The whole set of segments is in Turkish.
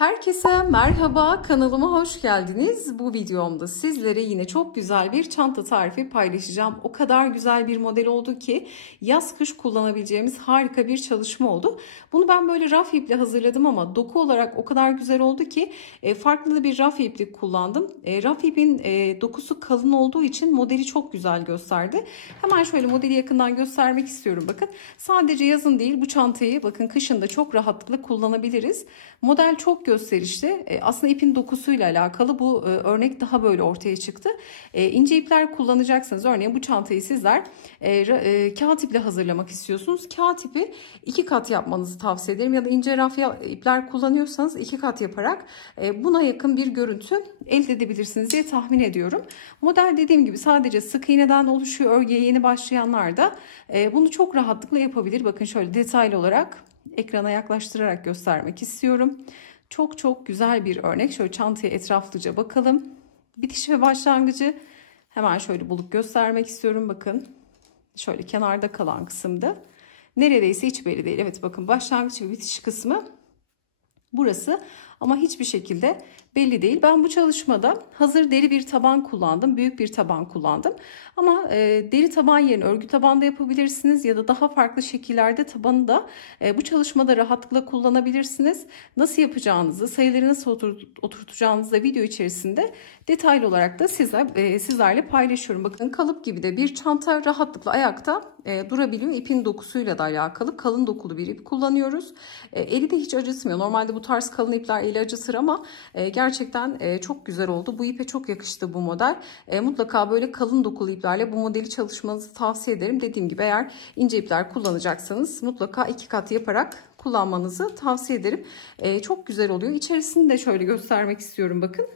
Herkese merhaba, kanalıma hoş geldiniz. Bu videomda sizlere yine çok güzel bir çanta tarifi paylaşacağım. O kadar güzel bir model oldu ki yaz kış kullanabileceğimiz harika bir çalışma oldu. Bunu ben böyle raf iple hazırladım ama doku olarak o kadar güzel oldu ki farklı bir raf iplik kullandım. Raf ipin dokusu kalın olduğu için modeli çok güzel gösterdi. Hemen şöyle modeli yakından göstermek istiyorum. Bakın sadece yazın değil, bu çantayı bakın kışın da çok rahatlıkla kullanabiliriz. Model çok gösterişli. Aslında ipin dokusuyla alakalı bu örnek daha böyle ortaya çıktı. İnce ipler kullanacaksınız. Örneğin bu çantayı sizler kağıt iple hazırlamak istiyorsunuz. Kağıt ipi 2 kat yapmanızı tavsiye ederim. Ya da ince rafya ipler kullanıyorsanız 2 kat yaparak buna yakın bir görüntü elde edebilirsiniz diye tahmin ediyorum. Model dediğim gibi sadece sık iğneden oluşuyor. Örgüye yeni başlayanlar da bunu çok rahatlıkla yapabilir. Bakın şöyle detaylı olarak ekrana yaklaştırarak göstermek istiyorum. Çok güzel bir örnek. Şöyle çantaya etraflıca bakalım. Bitiş ve başlangıcı hemen şöyle bulup göstermek istiyorum. Bakın şöyle kenarda kalan kısımda neredeyse hiç belli değil. Evet bakın başlangıç ve bitiş kısmı burası ama hiçbir şekilde belli değil. Ben bu çalışmada hazır deri bir taban kullandım. Büyük bir taban kullandım. Ama deri taban yerine örgü taban da yapabilirsiniz ya da daha farklı şekillerde tabanı da bu çalışmada rahatlıkla kullanabilirsiniz. Nasıl yapacağınızı, sayıları nasıl oturtacağınızı da video içerisinde detaylı olarak da sizlerle paylaşıyorum. Bakın kalıp gibi de bir çanta rahatlıkla ayakta durabiliyor. İpin dokusuyla da alakalı kalın dokulu bir ip kullanıyoruz. Eli de hiç acıtmıyor. Normalde bu tarz kalın ipler eli acıtır ama gerçekten çok güzel oldu. Bu ipe çok yakıştı bu model. Mutlaka böyle kalın dokulu iplerle bu modeli çalışmanızı tavsiye ederim. Dediğim gibi eğer ince ipler kullanacaksanız mutlaka 2 kat yaparak kullanmanızı tavsiye ederim. Çok güzel oluyor. İçerisini de şöyle göstermek istiyorum bakın.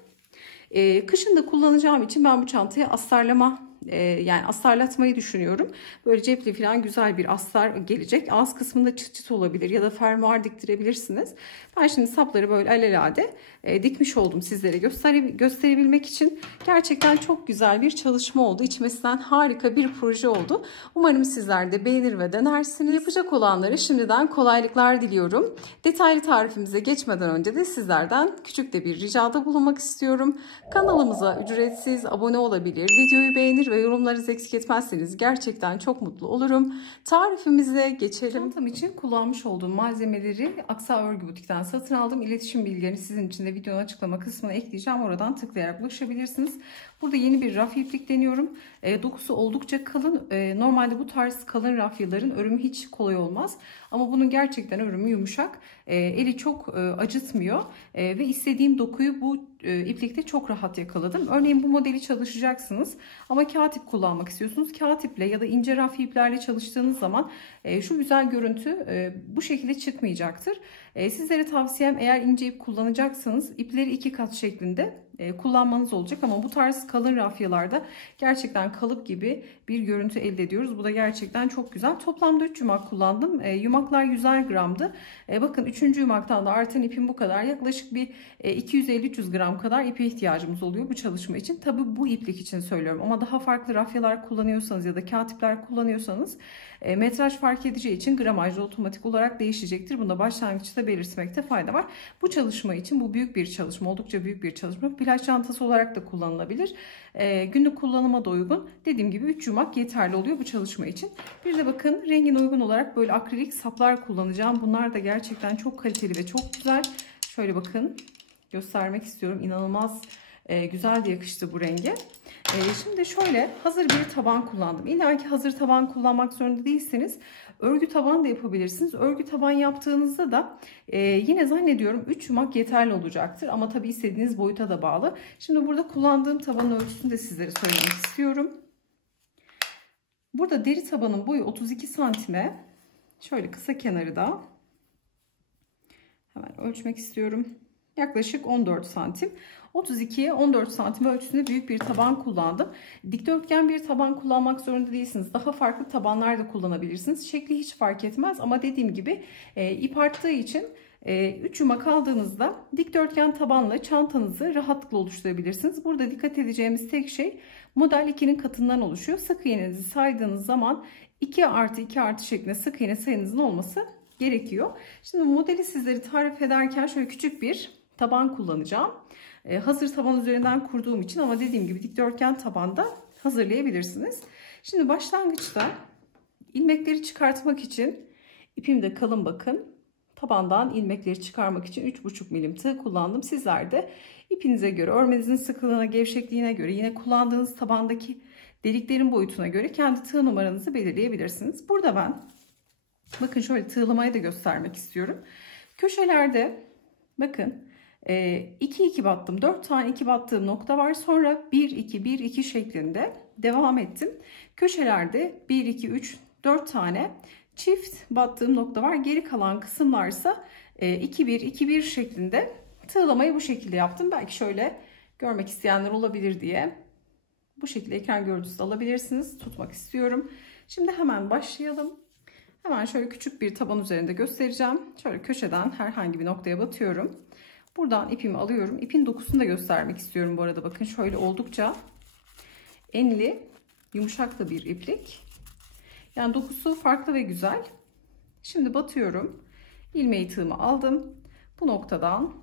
Kışın da kullanacağım için ben bu çantaya astarlama yani astarlatmayı düşünüyorum. Böyle cepli falan güzel bir astar gelecek. Ağız kısmında çıt çıt olabilir ya da fermuar diktirebilirsiniz. Ben şimdi sapları böyle alelade dikmiş oldum sizlere gösterebilmek için. Gerçekten çok güzel bir çalışma oldu. İçmesinden harika bir proje oldu. Umarım sizler de beğenir ve denersiniz. Yapacak olanlara şimdiden kolaylıklar diliyorum. Detaylı tarifimize geçmeden önce de sizlerden küçük de bir ricada bulunmak istiyorum. Kanalımıza ücretsiz abone olabilir, videoyu beğenir ve yorumlarınızı eksik etmezseniz gerçekten çok mutlu olurum. Tarifimize geçelim. Çantam için kullanmış olduğum malzemeleri Aksa Örgü Butik'ten satın aldım. İletişim bilgilerini sizin için de videonun açıklama kısmına ekleyeceğim. Oradan tıklayarak ulaşabilirsiniz. Burada yeni bir raf iplik deniyorum. Dokusu oldukça kalın. Normalde bu tarz kalın rafyaların örümü hiç kolay olmaz. Ama bunun gerçekten örümü yumuşak. Eli çok acıtmıyor. Ve istediğim dokuyu bu iplikte çok rahat yakaladım. Örneğin bu modeli çalışacaksınız ama kağıt ip kullanmak istiyorsunuz. Kağıt iple ya da ince raf iplerle çalıştığınız zaman şu güzel görüntü bu şekilde çıkmayacaktır. Sizlere tavsiyem eğer ince ip kullanacaksanız ipleri 2 kat şeklinde kullanmanız olacak ama bu tarz kalın rafyalarda gerçekten kalıp gibi bir görüntü elde ediyoruz. Bu da gerçekten çok güzel. Toplamda 3 yumak kullandım. Yumaklar 100'er gramdı. Bakın 3. yumaktan da artan ipim bu kadar. Yaklaşık bir 250-300 gram kadar ipe ihtiyacımız oluyor bu çalışma için. Tabi bu iplik için söylüyorum ama daha farklı rafyalar kullanıyorsanız ya da kağıt ipler kullanıyorsanız metraj fark edeceği için gramaj da otomatik olarak değişecektir. Bunda başlangıçta belirtmekte fayda var. Bu çalışma için bu büyük bir çalışma, oldukça büyük bir çalışma. Plaj çantası olarak da kullanılabilir. Günlük kullanıma da uygun. Dediğim gibi 3 yumak yeterli oluyor bu çalışma için. Bir de bakın rengine uygun olarak böyle akrilik saplar kullanacağım. Bunlar da gerçekten çok kaliteli ve çok güzel. Şöyle bakın göstermek istiyorum. İnanılmaz güzel de yakıştı bu renge. Şimdi şöyle hazır bir taban kullandım. İlla ki hazır taban kullanmak zorunda değilseniz örgü taban da yapabilirsiniz. Örgü taban yaptığınızda da yine zannediyorum 3 yumak yeterli olacaktır. Ama tabii istediğiniz boyuta da bağlı. Şimdi burada kullandığım tabanın ölçüsünü de sizlere söylemek istiyorum. Burada deri tabanın boyu 32 santime. Şöyle kısa kenarı da hemen ölçmek istiyorum. Yaklaşık 14 santim. 32'ye 14 santim ölçüsünde büyük bir taban kullandım. Dikdörtgen bir taban kullanmak zorunda değilsiniz. Daha farklı tabanlar da kullanabilirsiniz. Şekli hiç fark etmez ama dediğim gibi ip arttığı için 3 yumak aldığınızda dikdörtgen tabanla çantanızı rahatlıkla oluşturabilirsiniz. Burada dikkat edeceğimiz tek şey model 2'nin katından oluşuyor. Sık iğnenizi saydığınız zaman 2 artı 2 artı şeklinde sık iğne sayınızın olması gerekiyor. Şimdi modeli sizlere tarif ederken şöyle küçük bir taban kullanacağım. Hazır taban üzerinden kurduğum için, ama dediğim gibi dikdörtgen tabanda hazırlayabilirsiniz. Şimdi başlangıçta ilmekleri çıkartmak için ipim de kalın bakın. Tabandan ilmekleri çıkarmak için 3,5 milim tığ kullandım. Sizler de ipinize göre, örmenizin sıkılığına, gevşekliğine göre, yine kullandığınız tabandaki deliklerin boyutuna göre kendi tığ numaranızı belirleyebilirsiniz. Burada ben bakın şöyle tığlamayı da göstermek istiyorum. Köşelerde bakın 2-2 battım. 4 tane 2 battığım nokta var. Sonra 1-2-1-2 şeklinde devam ettim. Köşelerde 1-2-3-4 tane çift battığım nokta var. Geri kalan kısımlarsa 2-1-2-1 şeklinde tığlamayı bu şekilde yaptım. Belki şöyle görmek isteyenler olabilir diye bu şekilde ekran görüntüsü alabilirsiniz. Tutmak istiyorum. Şimdi hemen başlayalım. Hemen şöyle küçük bir taban üzerinde göstereceğim. Şöyle köşeden herhangi bir noktaya batıyorum. Buradan ipimi alıyorum. İpin dokusunu da göstermek istiyorum bu arada. Bakın şöyle oldukça enli, yumuşak da bir iplik. Yani dokusu farklı ve güzel. Şimdi batıyorum. İlmeği tığımı aldım. Bu noktadan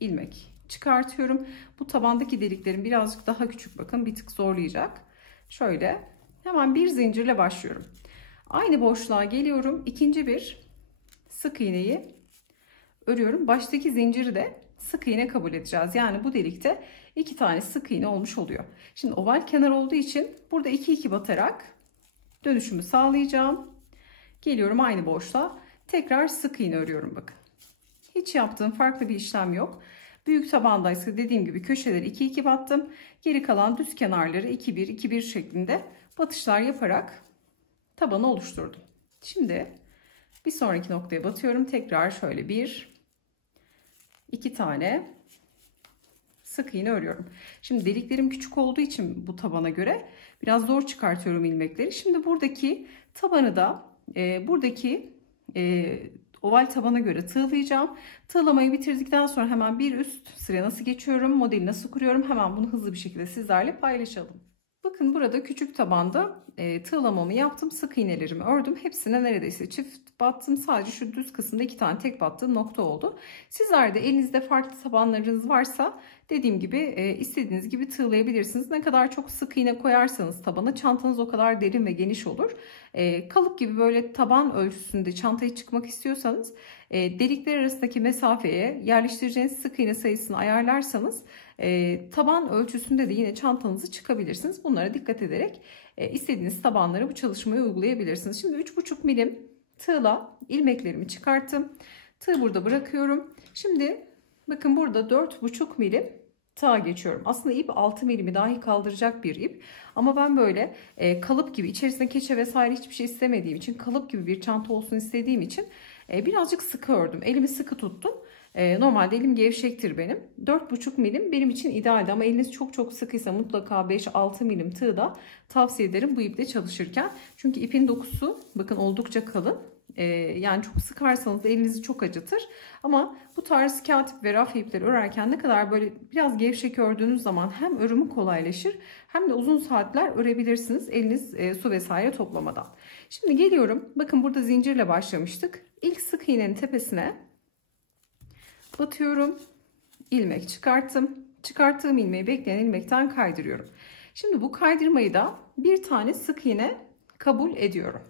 ilmek çıkartıyorum. Bu tabandaki deliklerim birazcık daha küçük, bakın bir tık zorlayacak. Şöyle hemen bir zincirle başlıyorum. Aynı boşluğa geliyorum. İkinci bir sık iğneyi örüyorum. Baştaki zinciri de sık iğne kabul edeceğiz. Yani bu delikte 2 tane sık iğne olmuş oluyor. Şimdi oval kenar olduğu için burada 2-2 batarak dönüşümü sağlayacağım. Geliyorum aynı boşluğa. Tekrar sık iğne örüyorum bakın. Hiç yaptığım farklı bir işlem yok. Büyük tabandaysa dediğim gibi köşeleri 2-2 battım. Geri kalan düz kenarları 2-1-2-1 şeklinde batışlar yaparak tabanı oluşturdum. Şimdi bir sonraki noktaya batıyorum. Tekrar şöyle 1-2 tane sık iğne örüyorum. Şimdi deliklerim küçük olduğu için bu tabana göre biraz zor çıkartıyorum ilmekleri. Şimdi buradaki tabanı da buradaki oval tabana göre tığlayacağım. Tığlamayı bitirdikten sonra hemen bir üst sıraya nasıl geçiyorum, modeli nasıl kuruyorum, hemen bunu hızlı bir şekilde sizlerle paylaşalım. Bakın burada küçük tabanda tığlamamı yaptım. Sık iğnelerimi ördüm. Hepsine neredeyse çift battım. Sadece şu düz kısımda 2 tane tek battığım nokta oldu. Sizler de elinizde farklı tabanlarınız varsa dediğim gibi istediğiniz gibi tığlayabilirsiniz. Ne kadar çok sık iğne koyarsanız tabana, çantanız o kadar derin ve geniş olur. Kalıp gibi böyle taban ölçüsünde çantayı çıkmak istiyorsanız delikler arasındaki mesafeye yerleştireceğiniz sık iğne sayısını ayarlarsanız taban ölçüsünde de yine çantanızı çıkabilirsiniz. Bunlara dikkat ederek istediğiniz tabanlara bu çalışmayı uygulayabilirsiniz. Şimdi 3,5 milim tığla ilmeklerimi çıkarttım. Tığ burada bırakıyorum. Şimdi bakın burada 4,5 milim tığa geçiyorum. Aslında ip 6 milimi dahi kaldıracak bir ip. Ama ben böyle kalıp gibi, içerisinde keçe vesaire hiçbir şey istemediğim için, kalıp gibi bir çanta olsun istediğim için birazcık sıkı ördüm. Elimi sıkı tuttum. Normalde elim gevşektir benim. 4,5 milim benim için idealdi, ama eliniz çok çok sıkıysa mutlaka 5-6 milim tığ da tavsiye ederim bu iple çalışırken. Çünkü ipin dokusu bakın oldukça kalın. Yani çok sıkarsanız da elinizi çok acıtır. Ama bu tarz kağıt ve raf ipleri örerken ne kadar böyle biraz gevşek ördüğünüz zaman hem örümü kolaylaşır hem de uzun saatler örebilirsiniz eliniz su vesaire toplamadan. Şimdi geliyorum. Bakın burada zincirle başlamıştık. İlk sık iğnenin tepesine batıyorum. İlmek çıkarttım. Çıkarttığım ilmeği bekleyen ilmekten kaydırıyorum. Şimdi bu kaydırmayı da bir tane sık iğne kabul ediyorum.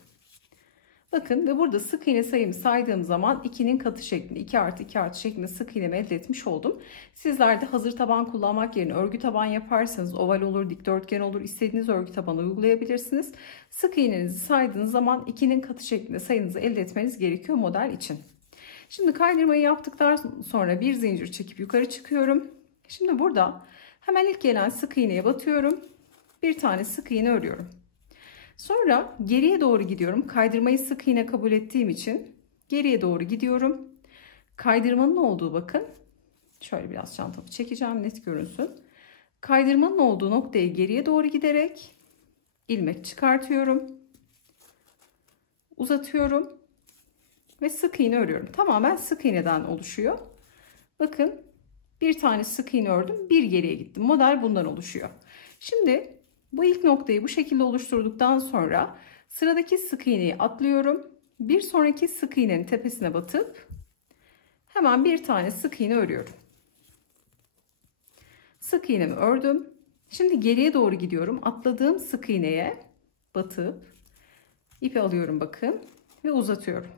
Bakın ve burada sık iğne sayımı saydığım zaman 2'nin katı şeklinde, 2 artı 2 artı şeklinde sık iğnemi elde etmiş oldum. Sizler de hazır taban kullanmak yerine örgü taban yaparsanız oval olur, dikdörtgen olur, istediğiniz örgü tabanı uygulayabilirsiniz. Sık iğnenizi saydığınız zaman 2'nin katı şeklinde sayınızı elde etmeniz gerekiyor model için. Şimdi kaydırmayı yaptıktan sonra bir zincir çekip yukarı çıkıyorum. Şimdi burada hemen ilk gelen sık iğneye batıyorum. Bir tane sık iğne örüyorum. Sonra geriye doğru gidiyorum. Kaydırmayı sık iğne kabul ettiğim için geriye doğru gidiyorum. Kaydırmanın olduğu bakın. Şöyle biraz çantamı çekeceğim net görünsün. Kaydırmanın olduğu noktaya geriye doğru giderek ilmek çıkartıyorum. Uzatıyorum. Ve sık iğne örüyorum. Tamamen sık iğneden oluşuyor. Bakın bir tane sık iğne ördüm. Bir geriye gittim. Model bundan oluşuyor. Şimdi bu ilk noktayı bu şekilde oluşturduktan sonra sıradaki sık iğneyi atlıyorum. Bir sonraki sık iğnenin tepesine batıp Hemen bir tane sık iğne örüyorum. Sık iğnemi ördüm. Şimdi geriye doğru gidiyorum. Atladığım sık iğneye batıp ipi alıyorum bakın ve uzatıyorum.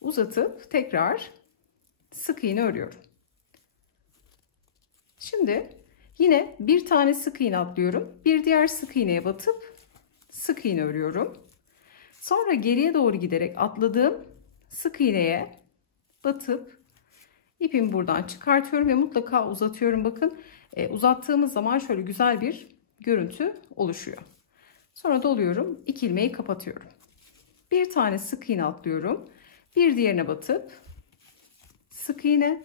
Uzatıp tekrar sık iğne örüyorum. Şimdi yine bir tane sık iğne atlıyorum. Bir diğer sık iğneye batıp sık iğne örüyorum. Sonra geriye doğru giderek atladığım sık iğneye batıp ipimi buradan çıkartıyorum ve mutlaka uzatıyorum. Bakın uzattığımız zaman şöyle güzel bir görüntü oluşuyor. Sonra doluyorum. 2 ilmeği kapatıyorum. Bir tane sık iğne atlıyorum. Bir diğerine batıp sık iğne.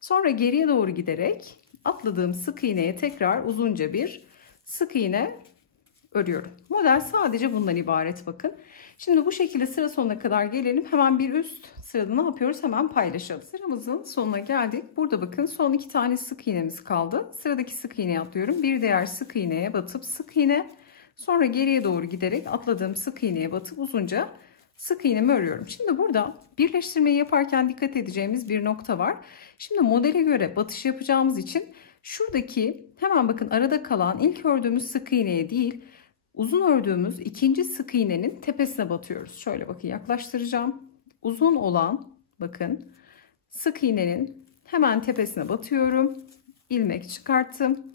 Sonra geriye doğru giderek atladığım sık iğneye tekrar uzunca bir sık iğne örüyorum. Model sadece bundan ibaret bakın. Şimdi bu şekilde sıra sonuna kadar gelelim. Hemen bir üst sırada ne yapıyoruz? Hemen paylaşalım. Sıramızın sonuna geldik. Burada bakın son 2 tane sık iğnemiz kaldı. Sıradaki sık iğneye atlıyorum. Bir diğer sık iğneye batıp sık iğne. Sonra geriye doğru giderek atladığım sık iğneye batıp uzunca sık iğnemi örüyorum. Şimdi burada birleştirmeyi yaparken dikkat edeceğimiz bir nokta var. Şimdi modele göre batış yapacağımız için şuradaki hemen bakın arada kalan ilk ördüğümüz sık iğneye değil, uzun ördüğümüz ikinci sık iğnenin tepesine batıyoruz. Şöyle bakın yaklaştıracağım. Uzun olan bakın sık iğnenin hemen tepesine batıyorum. İlmek çıkarttım.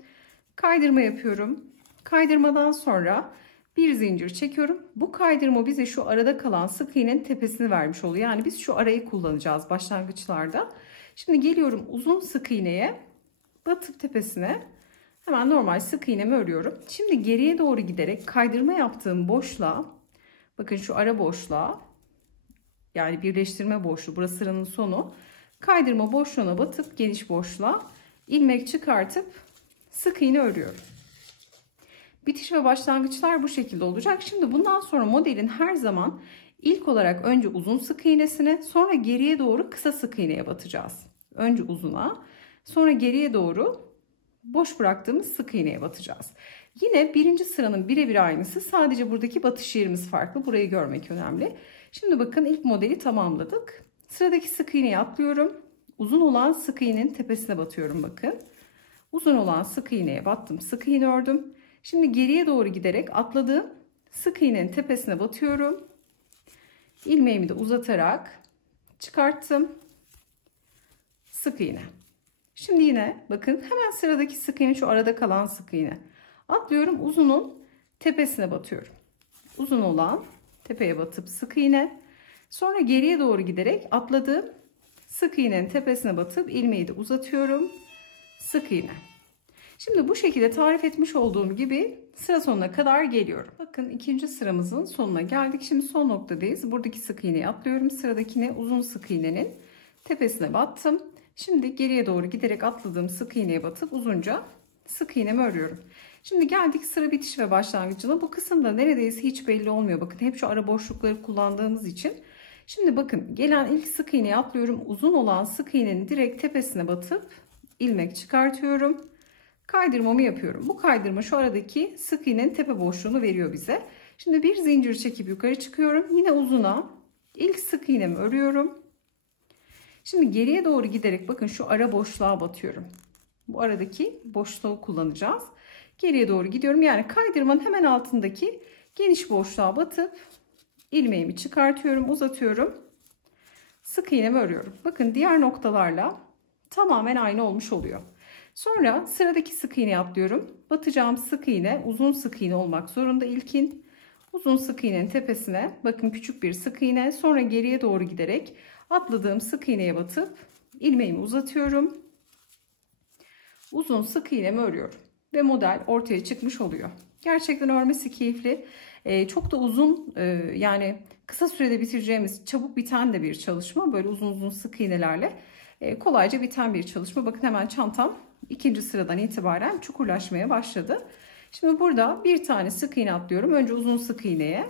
Kaydırma yapıyorum. Kaydırmadan sonra bir zincir çekiyorum. Bu kaydırma bize şu arada kalan sık iğnenin tepesini vermiş oluyor. Yani biz şu arayı kullanacağız başlangıçlarda. Şimdi geliyorum uzun sık iğneye batıp tepesine hemen normal sık iğnemi örüyorum. Şimdi geriye doğru giderek kaydırma yaptığım boşluğa bakın şu ara boşluğa yani birleştirme boşluğu burası sıranın sonu. Kaydırma boşluğuna batıp geniş boşluğa ilmek çıkartıp sık iğne örüyorum. Bitiş ve başlangıçlar bu şekilde olacak. Şimdi bundan sonra modelin her zaman ilk olarak önce uzun sık iğnesine sonra geriye doğru kısa sık iğneye batacağız. Önce uzuna sonra geriye doğru boş bıraktığımız sık iğneye batacağız. Yine birinci sıranın birebir aynısı, sadece buradaki batış yerimiz farklı. Burayı görmek önemli. Şimdi bakın ilk modeli tamamladık. Sıradaki sık iğneyi atlıyorum. Uzun olan sık iğnenin tepesine batıyorum bakın. Uzun olan sık iğneye battım, sık iğne ördüm. Şimdi geriye doğru giderek atladığım sık iğnenin tepesine batıyorum. İlmeğimi de uzatarak çıkarttım. Sık iğne. Şimdi yine bakın hemen sıradaki sık iğne şu arada kalan sık iğne. Atlıyorum, uzunun tepesine batıyorum. Uzun olan tepeye batıp sık iğne. Sonra geriye doğru giderek atladığım sık iğnenin tepesine batıp ilmeği de uzatıyorum. Sık iğne. Şimdi bu şekilde tarif etmiş olduğum gibi sıra sonuna kadar geliyorum. Bakın ikinci sıramızın sonuna geldik. Şimdi son noktadayız. Buradaki sık iğneyi atlıyorum. Sıradakine uzun sık iğnenin tepesine battım. Şimdi geriye doğru giderek atladığım sık iğneye batıp uzunca sık iğnemi örüyorum. Şimdi geldik sıra bitiş ve başlangıcına. Bu kısımda neredeyse hiç belli olmuyor. Bakın hep şu ara boşlukları kullandığımız için. Şimdi bakın gelen ilk sık iğneyi atlıyorum. Uzun olan sık iğnenin direkt tepesine batıp ilmek çıkartıyorum. Kaydırmamı yapıyorum. Bu kaydırma şu aradaki sık iğnenin tepe boşluğunu veriyor bize. Şimdi bir zincir çekip yukarı çıkıyorum. Yine uzuna ilk sık iğnemi örüyorum. Şimdi geriye doğru giderek bakın şu ara boşluğa batıyorum. Bu aradaki boşluğu kullanacağız. Geriye doğru gidiyorum. Yani kaydırmanın hemen altındaki geniş boşluğa batıp ilmeğimi çıkartıyorum, uzatıyorum. Sık iğnemi örüyorum. Bakın diğer noktalarla tamamen aynı olmuş oluyor. Sonra sıradaki sık iğneyi atlıyorum. Batacağım sık iğne uzun sık iğne olmak zorunda ilkin. Uzun sık iğnenin tepesine bakın küçük bir sık iğne. Sonra geriye doğru giderek atladığım sık iğneye batıp ilmeğimi uzatıyorum. Uzun sık iğnemi örüyorum. Ve model ortaya çıkmış oluyor. Gerçekten örmesi keyifli. Çok da uzun yani kısa sürede bitireceğimiz, çabuk biten de bir çalışma. Böyle uzun uzun sık iğnelerle kolayca biten bir çalışma. Bakın hemen çantam ikinci sıradan itibaren çukurlaşmaya başladı. Şimdi burada bir tane sık iğne atlıyorum. Önce uzun sık iğneye,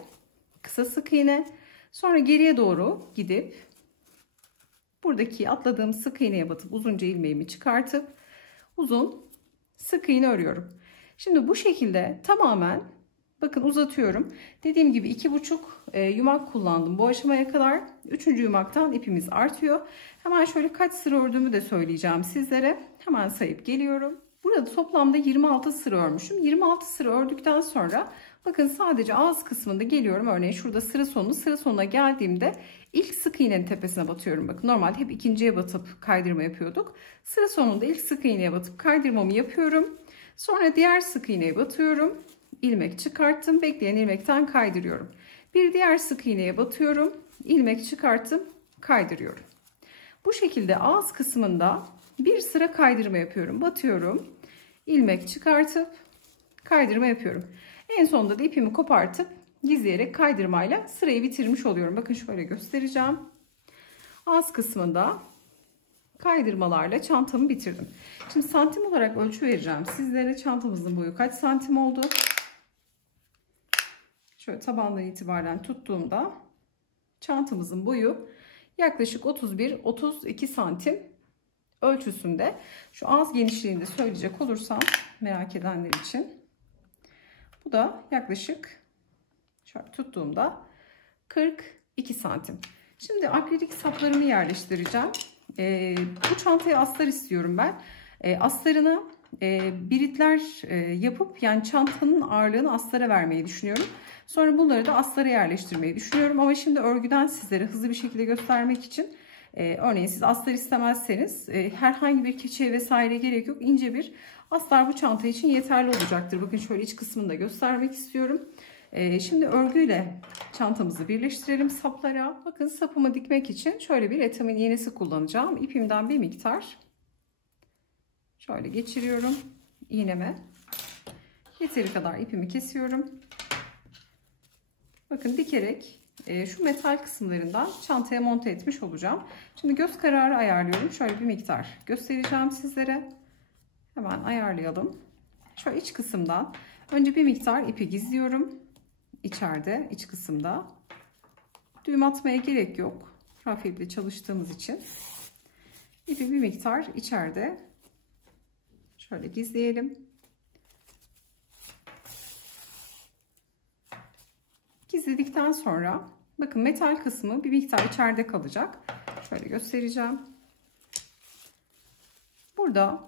kısa sık iğne, sonra geriye doğru gidip buradaki atladığım sık iğneye batıp uzunca ilmeğimi çıkartıp uzun sık iğne örüyorum. Şimdi bu şekilde tamamen Bakın uzatıyorum. Dediğim gibi 2,5 yumak kullandım bu aşamaya kadar. 3. yumaktan ipimiz artıyor. Hemen şöyle kaç sıra ördüğümü de söyleyeceğim sizlere. Hemen sayıp geliyorum. Burada toplamda 26 sıra örmüşüm. 26 sıra ördükten sonra bakın sadece ağız kısmında geliyorum. Örneğin şurada sıra sonuna geldiğimde ilk sık iğnenin tepesine batıyorum. Bakın normalde hep ikinciye batıp kaydırma yapıyorduk. Sıra sonunda ilk sık iğneye batıp kaydırmamı yapıyorum. Sonra diğer sık iğneye batıyorum. İlmek çıkarttım. Bekleyen ilmekten kaydırıyorum. Bir diğer sık iğneye batıyorum. İlmek çıkarttım. Kaydırıyorum. Bu şekilde ağız kısmında bir sıra kaydırma yapıyorum. Batıyorum. İlmek çıkartıp kaydırma yapıyorum. En sonunda da ipimi kopartıp gizleyerek kaydırmayla sırayı bitirmiş oluyorum. Bakın şöyle göstereceğim. Ağız kısmında kaydırmalarla çantamı bitirdim. Şimdi santim olarak ölçü vereceğim sizlere. Çantamızın boyu kaç santim oldu? Şöyle tabandan itibaren tuttuğumda çantamızın boyu yaklaşık 31-32 santim ölçüsünde. Şu ağız genişliğini de söyleyecek olursam merak edenler için. Bu da yaklaşık şöyle tuttuğumda 42 santim. Şimdi akrilik saplarımı yerleştireceğim. Bu çantaya astar istiyorum ben. Astarına biritler yapıp yani çantanın ağırlığını astara vermeyi düşünüyorum. Sonra bunları da astara yerleştirmeyi düşünüyorum. Ama şimdi örgüden sizlere hızlı bir şekilde göstermek için örneğin siz astar istemezseniz herhangi bir keçeye vesaire gerek yok. İnce bir astar bu çanta için yeterli olacaktır. Bakın şöyle iç kısmını da göstermek istiyorum. Şimdi örgüyle çantamızı birleştirelim saplara. Bakın sapımı dikmek için şöyle bir etamin iğnesi kullanacağım. İpimden bir miktar şöyle geçiriyorum iğneme. Yeteri kadar ipimi kesiyorum. Bakın dikerek şu metal kısımlarından çantaya monte etmiş olacağım. Şimdi göz kararı ayarlıyorum. Şöyle bir miktar göstereceğim sizlere. Hemen ayarlayalım. Şöyle iç kısımdan önce bir miktar ipi gizliyorum. İçeride, iç kısımda. Düğüm atmaya gerek yok. Raf iple çalıştığımız için. İpi bir miktar içeride. Şöyle gizleyelim. Gizledikten sonra bakın metal kısmı bir miktar içeride kalacak. Şöyle göstereceğim. Burada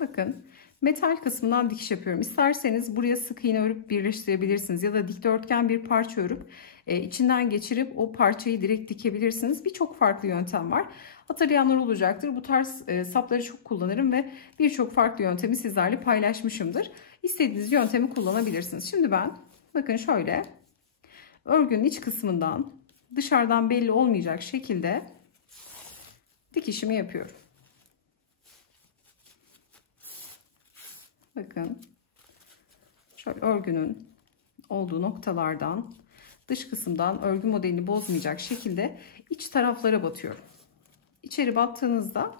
bakın metal kısmından dikiş yapıyorum. İsterseniz buraya sık iğne örüp birleştirebilirsiniz ya da dikdörtgen bir parça örüp içinden geçirip o parçayı direkt dikebilirsiniz. Birçok farklı yöntem var. Hatırlayanlar olacaktır. Bu tarz sapları çok kullanırım ve birçok farklı yöntemi sizlerle paylaşmışımdır. İstediğiniz yöntemi kullanabilirsiniz. Şimdi ben bakın şöyle örgünün iç kısmından dışarıdan belli olmayacak şekilde dikişimi yapıyorum. Bakın şöyle örgünün olduğu noktalardan dış kısımdan örgü modelini bozmayacak şekilde iç taraflara batıyorum. İçeri battığınızda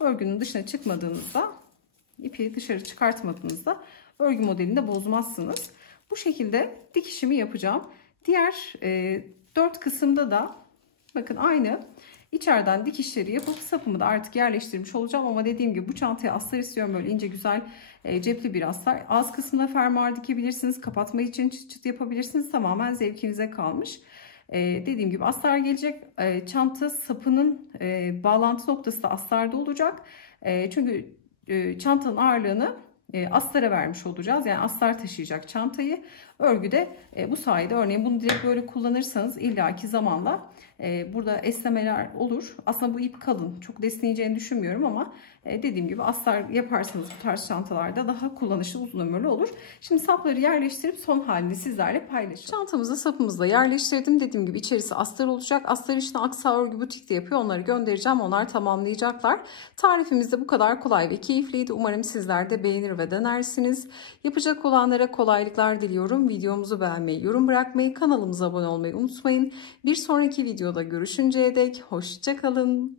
örgünün dışına çıkmadığınızda ipi dışarı çıkartmadığınızda örgü modelini de bozmazsınız. Bu şekilde dikişimi yapacağım. Diğer 4 kısımda da bakın aynı içeriden dikişleri yapıp sapımı da artık yerleştirmiş olacağım. Ama dediğim gibi bu çantaya astar istiyorum. Böyle ince güzel cepli bir astar. Ağız kısmına fermuar dikebilirsiniz. Kapatma için çıt çıt yapabilirsiniz. Tamamen zevkinize kalmış. Dediğim gibi astar gelecek. Çanta sapının bağlantı noktası da astarda olacak. Çünkü çantanın ağırlığını astara vermiş olacağız. Yani astar taşıyacak çantayı. Örgüde bu sayede örneğin bunu direkt böyle kullanırsanız illaki zamanla burada esnemeler olur. Aslında bu ip kalın. Çok esneyeceğini düşünmüyorum ama dediğim gibi astar yaparsanız bu tarz çantalarda daha kullanışlı, uzun ömürlü olur. Şimdi sapları yerleştirip son halini sizlerle paylaşacağım. Çantamızı sapımızla yerleştirdim. Dediğim gibi içerisi astar olacak. Astar için Aksa Örgü Butik'te yapıyor. Onları göndereceğim. Onlar tamamlayacaklar. Tarifimiz de bu kadar kolay ve keyifliydi. Umarım sizler de beğenir ve denersiniz. Yapacak olanlara kolaylıklar diliyorum. Videomuzu beğenmeyi, yorum bırakmayı, kanalımıza abone olmayı unutmayın. Bir sonraki videoda görüşünceye dek hoşça kalın.